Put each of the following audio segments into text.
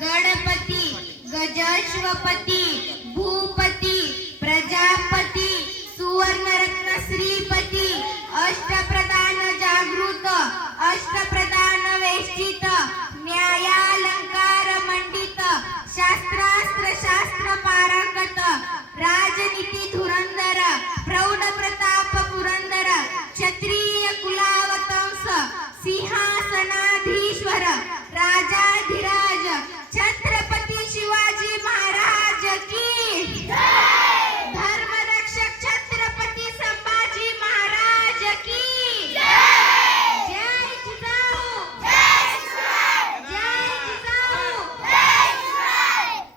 गणपती गजश्वपती भूपती प्रजापती सुवर्णरत्न श्रीपती अष्टप्रधान जागृत अष्टप्रधान वेष्टित न्यायालंकार मंडित शास्त्रास्त्र शास्त्र पारंगत राजनीती धुरंधर प्रौढ प्रताप पुरंदर क्षत्रिय कुलावतंस सिंहासनाधीश्वर राजाधिराज छत्रपती शिवाजी महाराज की धर्मरक्षक छत्रपती संभाजी महाराज की जय जिजाऊ जय जिजाऊ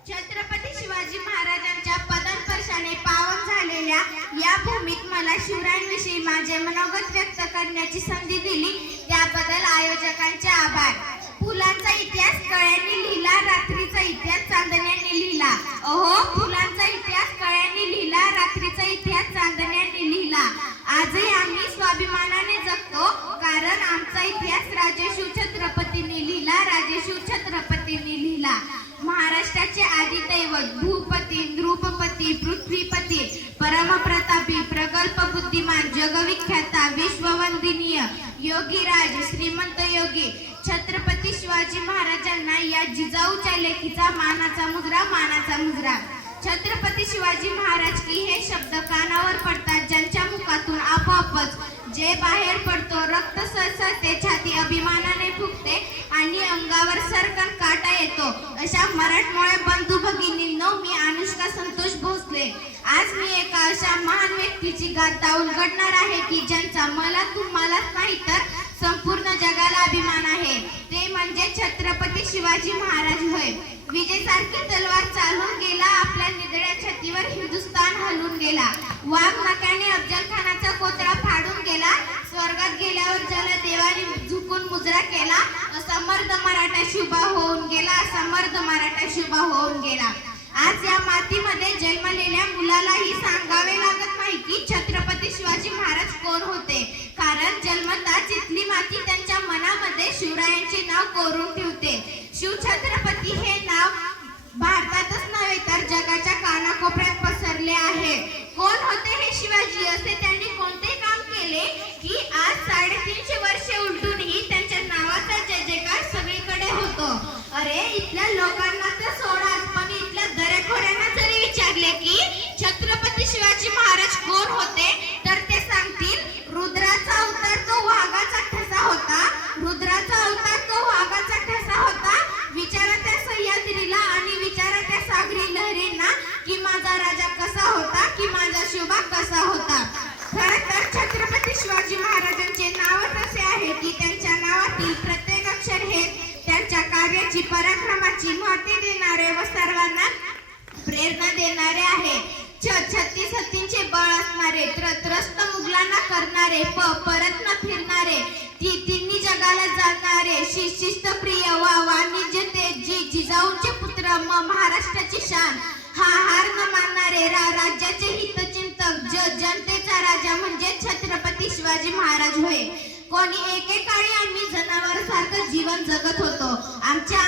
छत्रपती शिवाजी महाराजांच्या पदस्पर्शाने पावन झालेल्या या भूमीत मला शिवरायांविषयी माझे मनोगत व्यक्त करण्याची संधी दिली त्याबद्दल आयोजकांचे आभार. फुलांचा इतिहास कळ्यांनी लिहिला रात्रीचा इतिहास चांदण्याने लिहिला. अहो फुलांचा इतिहास कळ्यांनी लिहिला रात्रीचा इतिहास चांदण्याने लिहिला. आजही आम्ही स्वाभिमानाने जगतो कारण आमचा इतिहास राजे शिवछत्रपतींनी लिहिला राजे शिवछत्रपतींनी लिहिला. महाराष्ट्राचे आदिदैवत भूपती नृपपती पृथ्वीपती परमप्रतापी प्रगल्भ बुद्धिमान जगविख्याता विश्ववंदनीय योगीराज श्रीमंत योगी छत्रपती शिवाजी महाराजांना या जिजाऊच्या लेखीचा मानाचा मुजरा. छत्रपती शिवाजी महाराज की हे शब्द कानावर पडतात ज्यांच्या मुखातून आपोआपच जे बाहेर पडतो रक्त सळसळते छाती अभिमानाने फुगते आणि अंगावर सरकन काटा येतो. अशा मराठमोळ्या बंधू भगिनींनो मी अनुष्का संतोष भोसले आज मी एका अशा महान व्यक्तीची गाथा उलगडणार आहे की ज्यांचा मला तुम्हालाच नाही तर संपूर्ण जगाला अभिमान आहे. ते म्हणजे छत्रपती शिवाजी महाराज होय. विजेसारखी तलवार चालून गेला आपल्या निधड्या छातीवर हिंदुस्थान हलून गेला. वाघ नक्याने अफजल खानाचा कोथळा फाडून गेला. स्वर्गात गेल्यावर ज्याला देवाने झुकून मुजरा केला असमर्थ मराठा शुभा होऊन गेला असमर्थ मराठा शुभा होऊन गेला. आज या मातीमध्ये जन्मलेल्या मुलालाही सांगावे लागत नाही की छत्रपती शिवाजी महाराज कोण होते कारण जन्मताच इथली माती त्यांच्या मनामध्ये शिवरायांचे नाव कोरून ठेवते. शिवछत्रपती हे नाव भारतातच नव्हे तर जगाच्या कानाकोपऱ्यात पसरले आहे. कोण होते हे शिवाजी असे त्यांनी कोणते काम केले की आज 350 वर्षे उलटूनही त्यांच्या नावाचा जय जयकार सगळीकडे होतो. अरे इथल्या लोकांना तर सोडाच पण इथल्या दरेखोऱ्यांना जरी विचारले की छत्रपती शिवाजी महाराज कोण होते तर ते सांगतील रुद्राचा अवतार तो वाघाचा ठसा होता. रुद्राचा अवतार तो वाघाचा ठसा होता. विचारा त्या सह्याद्रीला आणि विचारा त्या सागरी लहरींना की माझा राजा कसा होता की माझा शिवबा कसा होता. खरं तर छत्रपती शिवाजी महाराजांचे नावच असे आहे की त्यांच्या नावातील प्रत्येक अक्षर हे त्यांच्या कार्याची पराक्रमाची महती देणारे व सर्वांना प्रेरणा देणारे आहे. 36 हत्तींचे बळ असणारे त्रस्त मुघलांना करणारे परत न फिरणारे तिन्ही जगाला जाणारे शिस्तप्रिय वाणिज्य तेजी जिजाऊंचे पुत्र महाराष्ट्राची शान हा हार न मानणारे राज्याचे हितचिंतक जनतेचा राजा म्हणजे छत्रपती शिवाजी महाराज होय. कोणी एकेकाळी आम्ही जनावरांसारखं जीवन जगत होतो. आमच्या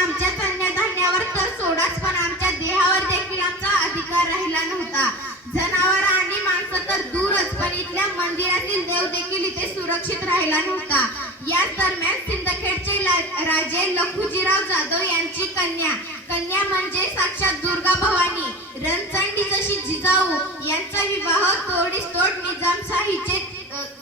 अन्नधान्यावर तर सोडाच पण आमच्या देहावर देखील आमचा अधिकार राहिला नव्हता. जनावर आणि माणसं तर दूरच पण इथल्या मंदिरातील देव देखील इथे सुरक्षित राहिला नव्हता. याच दरम्यान सिंदखेडचे राजे लखुजीराव जाधव यांची कन्या म्हणजे साक्षात दुर्गा भवानी रणचंडी जशी जिजाऊ यांचा विवाह तोडीस तोड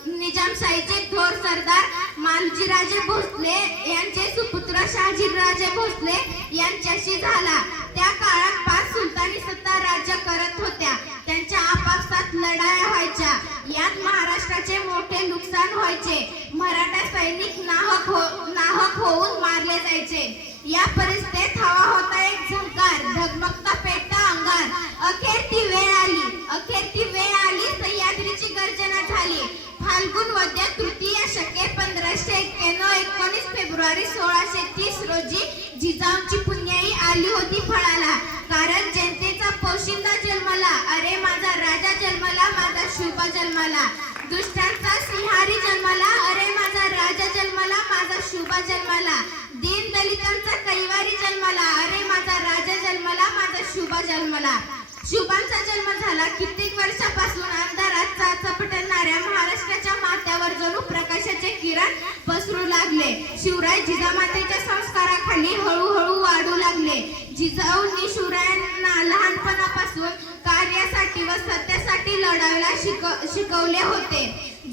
निजामशाहीचे थोर सरदार मालजीराजे भोसले यांचे सुपुत्र शहाजीराजे भोसले यांच्याशी झाला. त्या काळात 5 सुलतानी सत्ता राज्य करत होत्या. त्यांच्या आपापसात लढाया व्हायच्या. यात महाराष्ट्राचे मोठे नुकसान व्हायचे. मराठा सैनिक नाहक होऊन मारले जायचे. या परिस्थितीत हवा होता एक झंकार ढगमगता पेटता अंगार. अखेर ती वेळ आली सह्याद्रीची गर्जना झाली. फाल्गुन वद्य तृतीया शके 1591 फेब्रुवारी 1630 रोजी जिजाऊंची पुण्याई आली होती फळाला. कारण जनतेचा पोशिंदा जन्मला. अरे माझा राजा जन्मला माझा शिवबा जन्मला. दुष्टांचा सिंहारी जन्मला. अरे माझा राजा जन्मला माझा शिवबा जन्मला. दीन दलितांचा कैवारी जन्मला. अरे माझा शुभ जन्मला. शुभांचा जन्म झाला. कित्येक वर्षापासून अंधारात चाचपटणाऱ्या महाराष्ट्राच्या माथ्यावर जणू प्रकाशाचे किरण पसरू लागले. शिवराय जिजामातेच्या संस्काराखाली हळूहळू वाढू लागले. जिजाऊंनी शिवरायांना लहानपणापासून कार्यासाठी व सत्यासाठी लढायला शिकवले होते.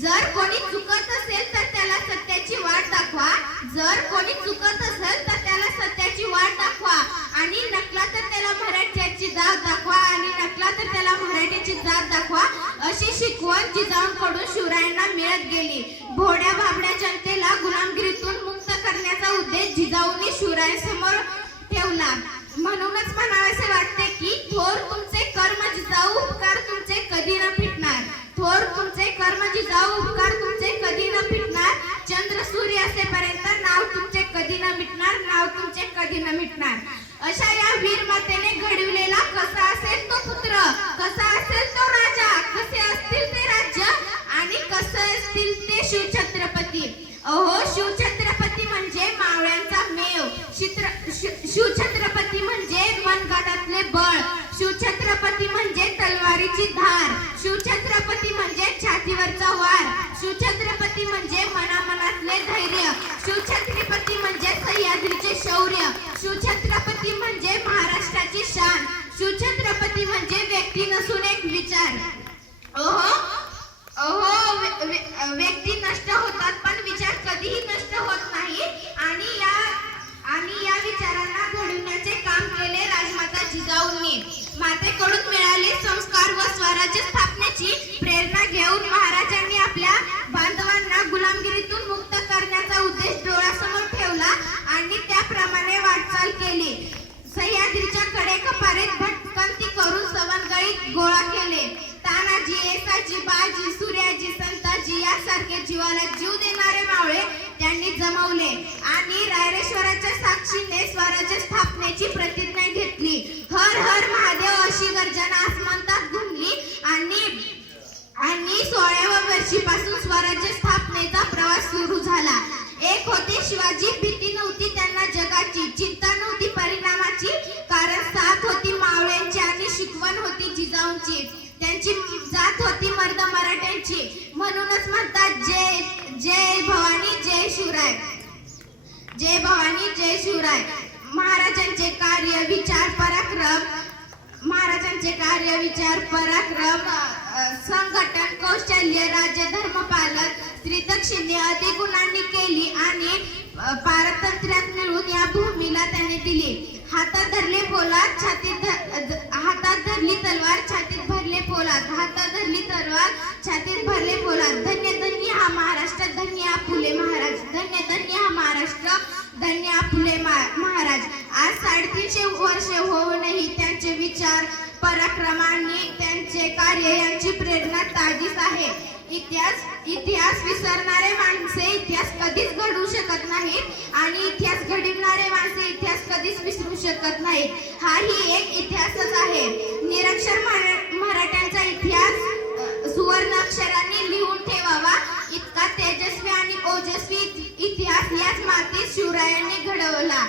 जर कोणी चुकत असेल तर त्याला सत्याची वाट दाखवा. जर कोणी चुकत असेल तर त्याला सत्याची वाट दाखवा आणि नकला तर त्याला मराठ्याची जात दाखवा आणि नकला तर त्याला मराठीची जात दाखवा, अशी शिकवण जिजाऊंकडून शिवरायांना मिळत गेली. भोड्या भाबड्या जनतेला गुलामगिरीतून मुक्त करण्याचा उद्देश जिजाऊंनी शिवरायांसमोर ठेवला. म्हणूनच म्हणावेसे वाटते की थोर तुमचे कर्म जिजाऊ, उपकार तुमचे कधी न फिटणार. थोर तुमचे कर्म जिजाऊ, उपकार तुमचे कधी न फिटणार. चंद्र सूर्य असेपर्यंत नाव तुमचे कधी न मिटणार, नाव तुमचे कधी न मिटणार. अशा या वीर मातेने घडविलेला कसा असेल तो पुत्र, कसा असेल तो राजा, कसे असतील ते राज्य आणि कसे असतील ते शिवछत्रपती. अहो, शिवछत्रपती म्हणजे मावळ्यांचा मेव. शिवछत्रपती म्हणजे मनगटातले बळ. शिवछत्रपती म्हणजे तलवारीची धार. शिवछत्रपती म्हणजे छातीवरचा वार. शिवछत्रपती म्हणजे मनामनातले धैर्य. शिवछत्रपती म्हणजे सह्याद्रीचे शौर्य. शिवछत्रपती म्हणजे महाराष्ट्राची शान. शिवछत्रपती म्हणजे व्यक्ती नसून एक विचार. व्यक्ती नष्ट होतात पण विचार कधीही नष्ट होत नाही आणि या विचारांना घडवण्याचे काम केले राजमाता जिजाऊंनी. मातेकडून मिळाले संस्कार व स्वराज्य स्थापनेची प्रेरणा घेऊन महाराजांनी आपल्या बांधवांना गुलामगिरीतून मुक्त करण्याचा उद्देश डोळ्यासमोर ठेवला आणि त्याप्रमाणे वाटचाल केली. सह्याद्रीच्या कडेकपारीत भटकंती करून सवंगडीत गोळा केले. तानाजी, येसाजी, बाजी, सूर्याजी, संताजी यासारखे जीवाला जीव देणारे मावळे त्यांनी जमवले आणि रायरेश्वराच्या साक्षीने स्वराज्य स्थापनेची प्रतिज्ञा घेतली. हर हर महादेव अशी गर्जना आसमंतात घुमली आणि 16व्या वर्षीपासून स्वराज्य स्थापनेचा प्रवास सुरू झाला. एक होते शिवाजी, भीती नव्हती त्यांना जगाची, चिंता नव्हती परिणामाची, कारण साथ होती मावळ्यांची आणि शिकवण होती जिजाऊंची. त्यांची जात होती मर्द मराठ्यांची. म्हणूनच म्हणतात जय जय भवानी जय शिवराय, जय भवानी जय शिवराय. महाराजांचे कार्य विचार पराक्रम, संघटन कौशल्य, राज्य धर्म पालन त्रिदक्षिणे अधिगुणांनी केली आणि पारतंत्र्यात मिळून या भूमीला त्यांनी दिली. हातात धरले पोलाद, हातात धरली तलवार, छातीत भरले पोलाद. हातात धरली तलवार, छातीत भरले पोलाद. धन्य धन्य हा महाराष्ट्र, धन्य आपुले महाराज. धन्य धन्य हा महाराष्ट्र, धन्य आपुले महाराज. आज 350 वर्षे होऊनही त्यांचे विचार पराक्रमांनी त्यांचे कार्य यांची प्रेरणा ताजीच आहे. इतिहास विसरणारे माणसे इतिहास कधीच घडवू शकत नाहीत आणि इतिहास घडविणारे माणसे इतिहास कधीच विसरू शकत नाहीत. हाही एक इतिहास